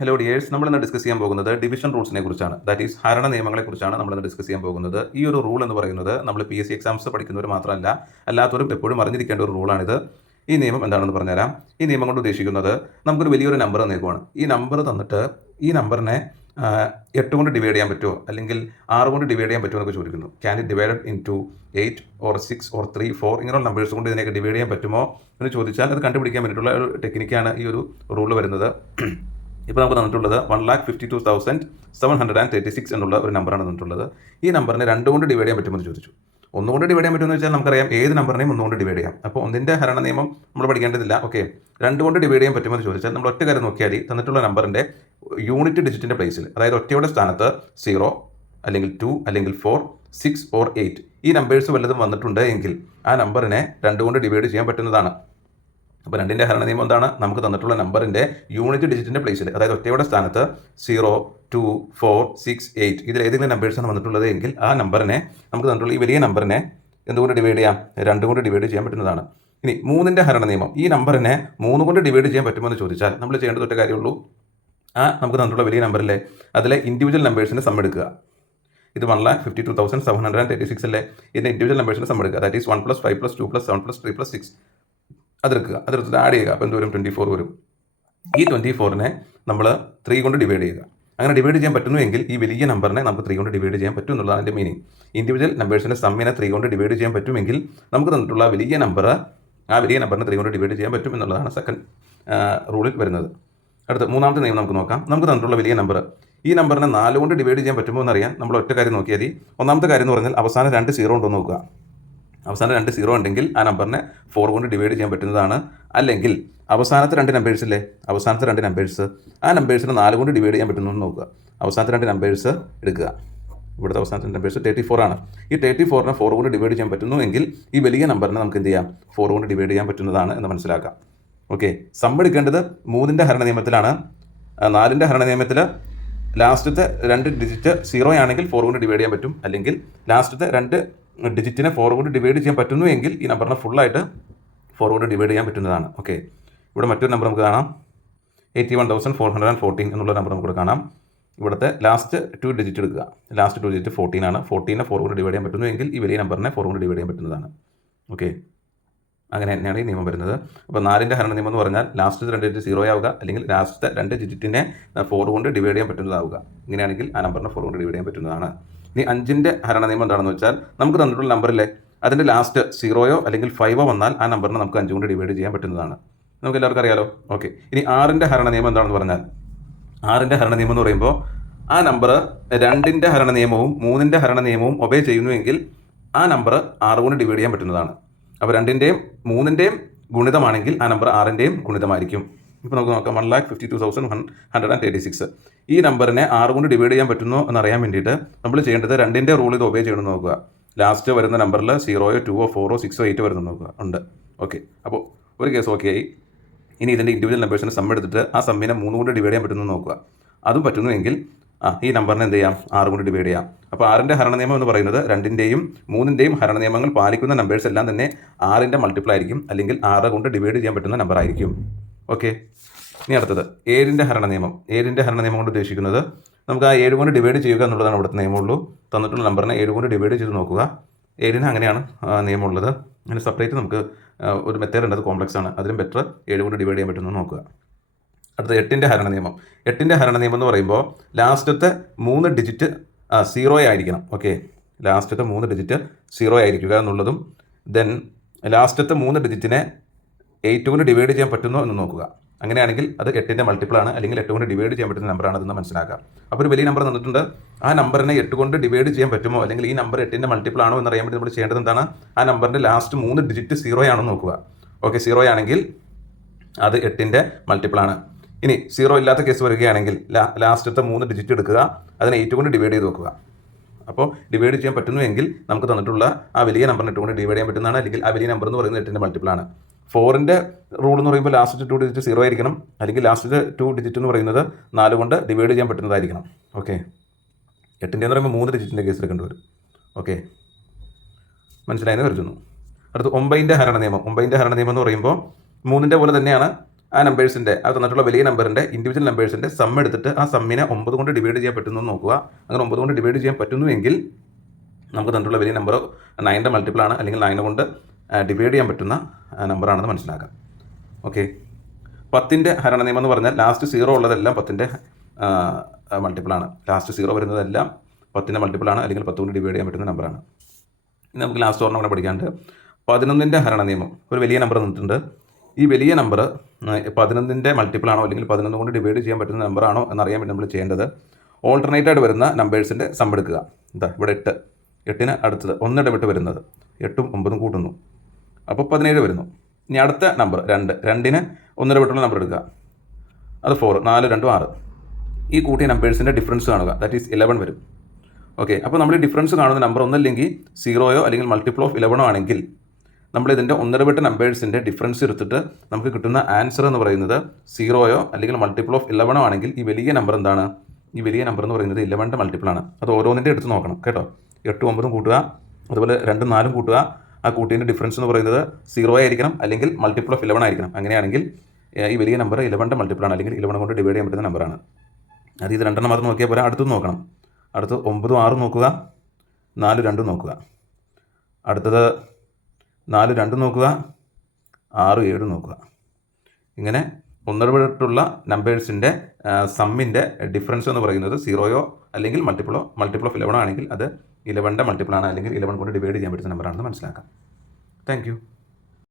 Hello dears, നമ്മളിന്ന് discuss ചെയ്യാൻ പോകുന്നത് ഡിവിഷൻ റൂൾസിനെ കുറിച്ചാണ്. ദാറ്റ് ഈസ് ഹരണ നിയമങ്ങളെക്കുറിച്ചാണ് നമ്മളിന്ന് ഡിസ്കസ് ചെയ്യാൻ പോകുന്നത്. ഈ ഒരു റൂൾ എന്ന് പറയുന്നത് നമ്മൾ PSC എക്സാംസ് പഠിക്കുന്നവർ മാത്രമല്ല, അല്ലാത്തവരും എപ്പോഴും അറിഞ്ഞിരിക്കേണ്ട ഒരു റൂളാണിത്. ഈ നിയമം എന്താണെന്ന് പറഞ്ഞുതരാം. ഈ നിയമം കൊണ്ട് ഉദ്ദേശിക്കുന്നത് നമുക്കൊരു വലിയൊരു നമ്പർ തന്നേക്കുവാണ്. ഈ നമ്പർ തന്നിട്ട് ഈ നമ്പറിനെ 8 കൊണ്ട് ഡിവൈഡ് ചെയ്യാൻ പറ്റുമോ, അല്ലെങ്കിൽ 6 കൊണ്ട് ഡിവൈഡ് ചെയ്യാൻ പറ്റുമോ എന്നൊക്കെ ചോദിക്കുന്നു. Can it divided into 8 or 6 or 3, 4 ഇങ്ങനെയുള്ള നമ്പേഴ്സ് കൊണ്ട് ഇതിനെയൊക്കെ ഡിവൈഡ് ചെയ്യാൻ പറ്റുമോ എന്ന് ചോദിച്ചാൽ അത് കണ്ടുപിടിക്കാൻ വേണ്ടിയിട്ടുള്ള ഒരു ടെക്നിക്കാണ് ഈ ഒരു റൂൾ വരുന്നത്. ഇപ്പോൾ നമുക്ക് തന്നിട്ടുള്ളത് 1,52,736 എന്നുള്ള ഒരു നമ്പറാണ് തന്നിട്ടുള്ളത്. ഈ നമ്പറിനെ 2 കൊണ്ട് ഡിവൈഡ് ചെയ്യാൻ പറ്റുമെന്ന് ചോദിച്ചു. 1 കൊണ്ട് ഡിവൈഡ് ചെയ്യാൻ പറ്റുമെന്ന് വെച്ചാൽ നമുക്കറിയാം ഏത് നമ്പറിനെയും 1 കൊണ്ട് ഡിവൈഡ് ചെയ്യാം. അപ്പോൾ 1ന്റെ ഹരണ നിയമം നമ്മൾ പഠിക്കേണ്ടതില്ല. ഓക്കെ, 2 കൊണ്ട് ഡിവൈഡ് ചെയ്യാൻ പറ്റുമെന്ന് ചോദിച്ചാൽ നമ്മൾ ഒറ്റ കാര്യം നോക്കിയാൽ തന്നിട്ടുള്ള നമ്പറിൻ്റെ യൂണിറ്റ് ഡിജിറ്റിൻ്റെ പ്ലേസിൽ, അതായത് ഒറ്റയുടെ സ്ഥാനത്ത് 0 അല്ലെങ്കിൽ 2 അല്ലെങ്കിൽ 4, 6 ഓർ 8 ഈ നമ്പേഴ്സ് വല്ലതും വന്നിട്ടുണ്ട് എങ്കിൽ ആ നമ്പറിനെ 2 കൊണ്ട് ഡിവൈഡ് ചെയ്യാൻ പറ്റുന്നതാണ്. അപ്പോൾ 2ന്റെ ഹരണ നിയമം എന്താണ്? നമുക്ക് തന്നിട്ടുള്ള നമ്പറിൻ്റെ യൂണിറ്റ് ഡിജിറ്റിൻ്റെ പ്ലേസിൽ, അതായത് ഒറ്റയുടെ സ്ഥാനത്ത് 0, 2, 4, 6, 8 ഇതിൽ ഏതെങ്കിലും നമ്പേഴ്സാണ് വന്നിട്ടുള്ളത് എങ്കിൽ ആ നമ്പറിനെ നമുക്ക് തന്നിട്ടുള്ള ഈ വലിയ നമ്പറിനെ എന്തുകൊണ്ട് ഡിവൈഡ് ചെയ്യാം? 2 കൊണ്ട് ഡിവൈഡ് ചെയ്യാൻ പറ്റുന്നതാണ്. ഇനി 3ന്റെ ഹരണ നിയമം, ഈ നമ്പറിനെ 3 കൊണ്ട് ഡിവൈഡ് ചെയ്യാൻ പറ്റുമെന്ന് ചോദിച്ചാൽ നമ്മൾ ചെയ്യേണ്ടത് ഒറ്റ കാര്യമുള്ളൂ. നമുക്ക് തന്നിട്ടുള്ള വലിയ നമ്പറിലെ അതിലെ ഇൻഡിവിജ്വൽ നമ്പേഴ്സിൻ്റെ സം എടുക്കുക. ഇത് 1,52,736 അല്ലേ? ഇതിൻ്റെ ഇൻഡിവിജ്വൽ നമ്പേഴ്സിൻ്റെ സം എടുക്കുക. ദാറ്റ് ഈസ് 1 + 5 + 2 + 7 + 3 + 6 അതെടുത്തിട്ട് ആഡ് ചെയ്യുക. അപ്പോൾ എന്ത് വരും? 24 വരും. ഈ 24നെ നമ്മൾ 3 കൊണ്ട് ഡിവൈഡ് ചെയ്യുക. അങ്ങനെ ഡിവൈഡ് ചെയ്യാൻ പറ്റുന്നുവെങ്കിൽ ഈ വലിയ നമ്പറിനെ നമുക്ക് 3 കൊണ്ട് ഡിവൈഡ് ചെയ്യാൻ പറ്റും എന്നുള്ളതാണ് അതിൻ്റെ മീനിങ്. ഇൻഡിവിജ്വൽ നമ്പേഴ്സിൻ്റെ സമ്മിനെ 3 കൊണ്ട് ഡിവൈഡ് ചെയ്യാൻ പറ്റുമെങ്കിൽ നമുക്ക് തന്നിട്ടുള്ള വലിയ നമ്പറിനെ 3 കൊണ്ട് ഡിവൈഡ് ചെയ്യാൻ പറ്റും എന്നുള്ളതാണ് സെക്കൻഡ് റൂളിൽ വരുന്നത്. അടുത്ത മൂന്നാമത്തെ നിയമം നമുക്ക് നോക്കാം. നമുക്ക് തന്നിട്ടുള്ള വലിയ നമ്പർ, ഈ നമ്പറിനെ 4 കൊണ്ട് ഡിവൈഡ് ചെയ്യാൻ പറ്റുമോ എന്നറിയാൻ നമ്മൾ ഒറ്റ കാര്യം നോക്കിയാൽ മതി. ഒന്നാമത്തെ കാര്യം എന്ന് പറഞ്ഞാൽ അവസാനം 2 0 ഉണ്ടോ നോക്കുക. അവസാനം 2 0 ഉണ്ടെങ്കിൽ ആ നമ്പറിനെ 4 കൊണ്ട് ഡിവൈഡ് ചെയ്യാൻ പറ്റുന്നതാണ്. അല്ലെങ്കിൽ അവസാനത്തെ 2 നമ്പേഴ്സ് ഇല്ലേ, അവസാനത്തെ 2 നമ്പേഴ്സ്, ആ നമ്പേഴ്സിനെ 4 കൊണ്ട് ഡിവൈഡ് ചെയ്യാൻ പറ്റുന്നു നോക്കുക. അവസാനത്തെ 2 നമ്പേഴ്സ് എടുക്കുക. ഇവിടുത്തെ അവസാനത്തെ നമ്പേഴ്സ് 34 ആണ്. ഈ 34നെ 4 കൊണ്ട് ഡിവൈഡ് ചെയ്യാൻ പറ്റുന്നു എങ്കിൽ ഈ വലിയ നമ്പറിനെ നമുക്ക് എന്ത് ചെയ്യാം? 4 കൊണ്ട് ഡിവൈഡ് ചെയ്യാൻ പറ്റുന്നതാണ് എന്ന് മനസ്സിലാക്കാം. ഓക്കെ, സം എടുക്കേണ്ടത് 3ന്റെ ഹരണ നിയമത്തിലാണ്. 4ന്റെ ഹരണ നിയമത്തിൽ ലാസ്റ്റത്തെ 2 ഡിജിറ്റ് 0 ആണെങ്കിൽ 4 കൊണ്ട് ഡിവൈഡ് ചെയ്യാൻ പറ്റും. അല്ലെങ്കിൽ ലാസ്റ്റത്തെ 2 ഡിജിറ്റിനെ 4 കൊണ്ട് ഡിവൈഡ് ചെയ്യാൻ പറ്റുന്നു എങ്കിൽ ഈ നമ്പറിനെ ഫുള്ളായിട്ട് 4 കൊണ്ട് ഡിവൈഡ് ചെയ്യാൻ പറ്റുന്നതാണ്. ഓക്കെ, ഇവിടെ മറ്റൊരു നമ്പർ നമുക്ക് കാണാം. 81,414 എന്നുള്ള നമ്പർ നമുക്ക് കാണാം. ഇവിടുത്തെ ലാസ്റ്റ് 2 ഡിജിറ്റ് എടുക്കുക. ലാസ്റ്റ് 2 ഡിജിറ്റ് 14 ആണ്. 14നെ 4 കൊണ്ട് ഡിവൈഡ് ചെയ്യാൻ പറ്റുന്നുവെങ്കിൽ ഈ വലിയ നമ്പറിനെ 4 കൊണ്ട് ഡിവൈഡ് ചെയ്യാൻ പറ്റുന്നതാണ്. ഓക്കെ, അങ്ങനെ തന്നെയാണ് ഈ നിയമം വരുന്നത്. അപ്പോൾ 4ന്റെ ഹരണ നിയമം എന്ന് പറഞ്ഞാൽ ലാസ്റ്റ് 2 ഡിജിറ്റ് 0 ആവുക, അല്ലെങ്കിൽ ലാസ്റ്റ് 2 ഡിജിറ്റിനെ 4 കൊണ്ട് ഡിവൈഡ് ചെയ്യാൻ പറ്റുന്നതാവുക. ഇങ്ങനെയാണെങ്കിൽ ആ നമ്പറിനെ 4 കൊണ്ട് ഡിവൈഡ് ചെയ്യാൻ പറ്റുന്നതാണ്. ഇനി 5ന്റെ ഹരണ നിയമം എന്താണെന്ന് വെച്ചാൽ നമുക്ക് തന്നിട്ടുള്ള നമ്പറിലെ അതിൻ്റെ ലാസ്റ്റ് 0 അല്ലെങ്കിൽ 5 വന്നാൽ ആ നമ്പറിനെ നമുക്ക് 5 കൊണ്ട് ഡിവൈഡ് ചെയ്യാൻ പറ്റുന്നതാണ്. നമുക്ക് എല്ലാവർക്കും അറിയാലോ. ഓക്കെ, ഇനി 6ന്റെ ഹരണ നിയമം എന്താണെന്ന് പറഞ്ഞാൽ 6ന്റെ ഹരണ നിയമം എന്ന് പറയുമ്പോൾ ആ നമ്പർ 2ന്റെ ഹരണ നിയമവും 3ന്റെ ഹരണ നിയമവും ഒബേ ചെയ്യുന്നുവെങ്കിൽ ആ നമ്പർ 6 കൊണ്ട് ഡിവൈഡ് ചെയ്യാൻ പറ്റുന്നതാണ്. അപ്പോൾ 2ന്റെയും 3ന്റെയും ഗുണിതമാണെങ്കിൽ ആ നമ്പർ 6ന്റെയും ഗുണിതമായിരിക്കും. ഇപ്പോൾ നമുക്ക് നോക്കാം. 1,52,136 ഈ നമ്പറിനെ 6 കൊണ്ട് ഡിവൈഡ് ചെയ്യാൻ പറ്റുന്നോ എന്നറിയാൻ വേണ്ടിയിട്ട് നമ്മൾ ചെയ്യേണ്ടത് 2ന്റെ റൂൾ ഇത് ഒബേ ചെയ്യണമെന്ന് നോക്കുക. ലാസ്റ്റ് വരുന്ന നമ്പറിൽ 0, 2, 4, 6, 8 വരുന്നു നോക്കുക. ഉണ്ട്. ഓക്കെ, അപ്പോൾ ഒരു കേസ് ഓക്കെ ആയി. ഇനി ഇതിൻ്റെ ഇൻഡിവിജ്വൽ നമ്പേഴ്സിന് സം എടുത്തിട്ട് ആ സമ്മിനെ 3 കൊണ്ട് ഡിവൈഡ് ചെയ്യാൻ പറ്റുന്നു നോക്കുക. അതും പറ്റുന്നുവെങ്കിൽ ഈ നമ്പറിനെ എന്ത് ചെയ്യാം? 6 കൊണ്ട് ഡിവൈഡ് ചെയ്യാം. അപ്പോൾ 6ന്റെ ഹരണ നിയമം എന്ന് പറയുന്നത് 2ന്റെയും 3ന്റെയും ഹരണ നിയമങ്ങൾ പാലിക്കുന്ന നമ്പേഴ്സ് എല്ലാം തന്നെ 6ന്റെ മൾട്ടിപ്പിൾ ആയിരിക്കും, അല്ലെങ്കിൽ 6 കൊണ്ട് ഡിവൈഡ് ചെയ്യാൻ പറ്റുന്ന നമ്പർ ആയിരിക്കും. ഓക്കെ, ഇനി അടുത്തത് 7ന്റെ ഹരണ നിയമം. 7ന്റെ ഹരണ നിയമം കൊണ്ട് ഉദ്ദേശിക്കുന്നത് നമുക്ക് ആ 7 കൊണ്ട് ഡിവൈഡ് ചെയ്യുക എന്നുള്ളതാണ് ഇവിടുത്തെ നിയമമുള്ളൂ. തന്നിട്ടുള്ള നമ്പറിനെ 7 കൊണ്ട് ഡിവൈഡ് ചെയ്ത് നോക്കുക. 7ന് അങ്ങനെയാണ് നിയമമുള്ളത്. അങ്ങനെ സെപ്പറേറ്റ് നമുക്ക് ഒരു മെത്തേഡ് ഉണ്ട്, അത് കോംപ്ലക്സ് ആണ്. അതിലും ബെറ്റർ 7 കൊണ്ട് ഡിവൈഡ് ചെയ്യാൻ പറ്റുമെന്ന് നോക്കുക. അടുത്ത 8ന്റെ ഹരണ നിയമം. 8ന്റെ ഹരണ നിയമം എന്ന് പറയുമ്പോൾ ലാസ്റ്റത്തെ 3 ഡിജിറ്റ് 0 ആയിരിക്കണം. ഓക്കെ, ലാസ്റ്റത്തെ 3 ഡിജിറ്റ് 0 ആയിരിക്കുക എന്നുള്ളതും, ദെൻ ലാസ്റ്റത്തെ 3 ഡിജിറ്റിനെ 8 കൊണ്ട് ഡിവൈഡ് ചെയ്യാൻ പറ്റുന്നോ എന്ന് നോക്കുക. അങ്ങനെയാണെങ്കിൽ അത് 8ന്റെ മൾട്ടിപ്പിൾ ആണ്, അല്ലെങ്കിൽ 8 കൊണ്ട് ഡിവൈഡ് ചെയ്യാൻ പറ്റുന്ന നമ്പറാണ് അതെന്ന് മനസ്സിലാക്കാം. അപ്പോൾ ഒരു വലിയ നമ്പർ തന്നിട്ടുണ്ട്. ആ നമ്പറിനെ 8 കൊണ്ട് ഡിവൈഡ് ചെയ്യാൻ പറ്റുമോ, അല്ലെങ്കിൽ ഈ നമ്പർ 8ന്റെ മൾട്ടിപ്പിൾ ആണോ എന്നറിയാൻ വേണ്ടി നമ്മൾ ചെയ്യേണ്ടത് എന്താണ്? ആ നമ്പറിൻ്റെ ലാസ്റ്റ് 3 ഡിജിറ്റ് 0 ആണോ നോക്കുക. ഓക്കെ, 0 ആണെങ്കിൽ അത് 8ന്റെ മൾട്ടിപ്പിൾ ആണ്. ഇനി 0 ഇല്ലാത്ത കേസ് വരികയാണെങ്കിൽ ലാസ്റ്റത്തെ 3 ഡിജിറ്റ് എടുക്കുക, അതിനെ 8 കൊണ്ട് ഡിവൈഡ് ചെയ്ത് നോക്കുക. അപ്പോൾ ഡിവൈഡ് ചെയ്യാൻ പറ്റുന്നുവെങ്കിൽ നമുക്ക് തന്നിട്ടുള്ള ആ വലിയ നമ്പറിനെ 8 കൊണ്ട് ഡിവൈഡ് ചെയ്യാൻ പറ്റുന്നതാണ്, അല്ലെങ്കിൽ ആ വലിയ നമ്പർ എന്ന് പറയുന്നത് 8ന്റെ മൾട്ടിപ്പിൾ ആണ്. 4ന്റെ റൂൾ എന്ന് പറയുമ്പോൾ ലാസ്റ്റ് 2 ഡിജിറ്റ് 0 ആയിരിക്കണം, അല്ലെങ്കിൽ ലാസ്റ്റ് 2 ഡിജിറ്റ് എന്ന് പറയുന്നത് 4 കൊണ്ട് ഡിവൈഡ് ചെയ്യാൻ പറ്റുന്നതായിരിക്കണം. ഓക്കെ, 8ന്റെ എന്ന് പറയുമ്പോൾ 3 ഡിജിറ്റിൻ്റെ കേസ് എടുക്കേണ്ടി വരും. ഓക്കെ, മനസ്സിലായെന്ന് കരുതുന്നു. അടുത്ത് 9ന്റെ ഹരണ നിയമം. 9ന്റെ ഹരണ നിയമം എന്ന് പറയുമ്പോൾ 3ന്റെ പോലെ തന്നെയാണ്. ആ നമ്പേഴ്സിൻ്റെ അത് തന്നിട്ടുള്ള വലിയ നമ്പറിൻ്റെ ഇൻഡിവിജ്വൽ നമ്പേഴ്സിൻ്റെ സം എടുത്തിട്ട് ആ സമ്മിനെ 9 കൊണ്ട് ഡിവൈഡ് ചെയ്യാൻ പറ്റുന്നു നോക്കുക. അങ്ങനെ 9 കൊണ്ട് ഡിവൈഡ് ചെയ്യാൻ പറ്റുന്നുവെങ്കിൽ നമുക്ക് തന്നിട്ടുള്ള വലിയ നമ്പർ 9ൻ്റെ മൾട്ടിപ്പിൾ ആണ്, അല്ലെങ്കിൽ 9 കൊണ്ട് ഡിവൈഡ് ചെയ്യാൻ പറ്റുന്ന നമ്പറാണെന്ന് മനസ്സിലാക്കാം. ഓക്കെ, 10ൻ്റെ ഹരണ നിയമം എന്ന് പറഞ്ഞാൽ ലാസ്റ്റ് 0 ഉള്ളതെല്ലാം 10ൻ്റെ മൾട്ടിപ്പിളാണ്. ലാസ്റ്റ് 0 വരുന്നതെല്ലാം 10ൻ്റെ മൾട്ടിപ്പിളാണ്, അല്ലെങ്കിൽ 10 കൊണ്ട് ഡിവൈഡ് ചെയ്യാൻ പറ്റുന്ന നമ്പറാണ്. ഇനി നമുക്ക് ലാസ്റ്റ് ഓർമ്മ കൂടെ പഠിക്കാണ്ട് 11ൻ്റെ ഹരണ നിയമം. ഒരു വലിയ നമ്പർ തന്നിട്ടുണ്ട്. ഈ വലിയ നമ്പർ 11ൻ്റെ മൾട്ടിപ്പിളാണോ അല്ലെങ്കിൽ 11 കൊണ്ട് ഡിവൈഡ് ചെയ്യാൻ പറ്റുന്ന നമ്പറാണോ എന്നറിയാൻ വേണ്ടി നമ്മൾ ചെയ്യേണ്ടത് ഓൾട്ടർനേറ്റ് ആയിട്ട് വരുന്ന നമ്പേഴ്സിൻ്റെ സം എടുക്കുക. എന്താ ഇവിടെ 8, 8ന് അടുത്തത് 1 ഇടവിട്ട് വരുന്നത് 8ഉം 9ഉം കൂട്ടുന്നു, അപ്പോൾ 17 വരുന്നു. ഇനി അടുത്ത നമ്പർ 2, 2ന് 1 ഇടവിട്ടുള്ള നമ്പർ എടുക്കുക, അത് 4, 4, 2, 6. ഈ കൂട്ടിയ നമ്പേഴ്സിൻ്റെ ഡിഫറൻസ് കാണുക, ദാറ്റ് ഈസ് 11 വരും. ഓക്കെ, അപ്പോൾ നമ്മൾ ഈ ഡിഫറൻസ് കാണുന്ന നമ്പർ ഒന്നല്ലെങ്കിൽ 0യോ അല്ലെങ്കിൽ മൾട്ടിപ്പിൾ ഓഫ് 11 ആണെങ്കിൽ നമ്മളിതിൻ്റെ 1 ഇടവിട്ട നമ്പേഴ്സിൻ്റെ ഡിഫറൻസ് എടുത്തിട്ട് നമുക്ക് കിട്ടുന്ന ആൻസർ എന്ന് പറയുന്നത് 0യോ അല്ലെങ്കിൽ മൾട്ടിപ്പിൾ ഓഫ് 11 ആണെങ്കിൽ ഈ വലിയ നമ്പർ എന്താണ്? ഈ വലിയ നമ്പർ എന്ന് പറയുന്നത് 11ൻ്റെ മൾട്ടിപ്പിളാണ്. അത് ഓരോന്നിൻ്റെ എടുത്ത് നോക്കണം കേട്ടോ. 8ഉം 9ഉം കൂട്ടുക, അതുപോലെ 2ഉം 4ഉം കൂട്ടുക. ആ കൂട്ടിയതിൻ്റെ ഡിഫറൻസ് എന്ന് പറയുന്നത് 0 ആയിരിക്കണം, അല്ലെങ്കിൽ മൾട്ടിപ്പിൾ ഓഫ് 11 ആയിരിക്കണം. അങ്ങനെയാണെങ്കിൽ ഈ വലിയ നമ്പർ 11ൻ്റെ മൾട്ടിപ്പിളാണ്, അല്ലെങ്കിൽ 11 കൊണ്ട് ഡിവൈഡ് ചെയ്യാൻ പറ്റുന്ന നമ്പറാണ്. അത് ഇത് 2 മാത്രം നോക്കിയാൽ പോരാ, അടുത്തും നോക്കണം. അടുത്ത് 9ഉം 6ഉം നോക്കുക, 4, 2 നോക്കുക. അടുത്തത് 4, 2 നോക്കുക, 6, 7 നോക്കുക. ഇങ്ങനെ 1 ഇടവിട്ടുള്ള നമ്പേഴ്സിൻ്റെ സമ്മിൻ്റെ ഡിഫറൻസ് എന്ന് പറയുന്നത് 0യോ അല്ലെങ്കിൽ മൾട്ടിപ്പിൾ ഓഫ് 11 ആണെങ്കിൽ അത് 11ൻ്റെ മൾട്ടിപ്പിളാണ്, അല്ലെങ്കിൽ 11 കൊണ്ട് ഡിവൈഡ് ചെയ്യാൻ പറ്റുന്ന നമ്പറാണെന്ന് മനസ്സിലാക്കാം. Thank you.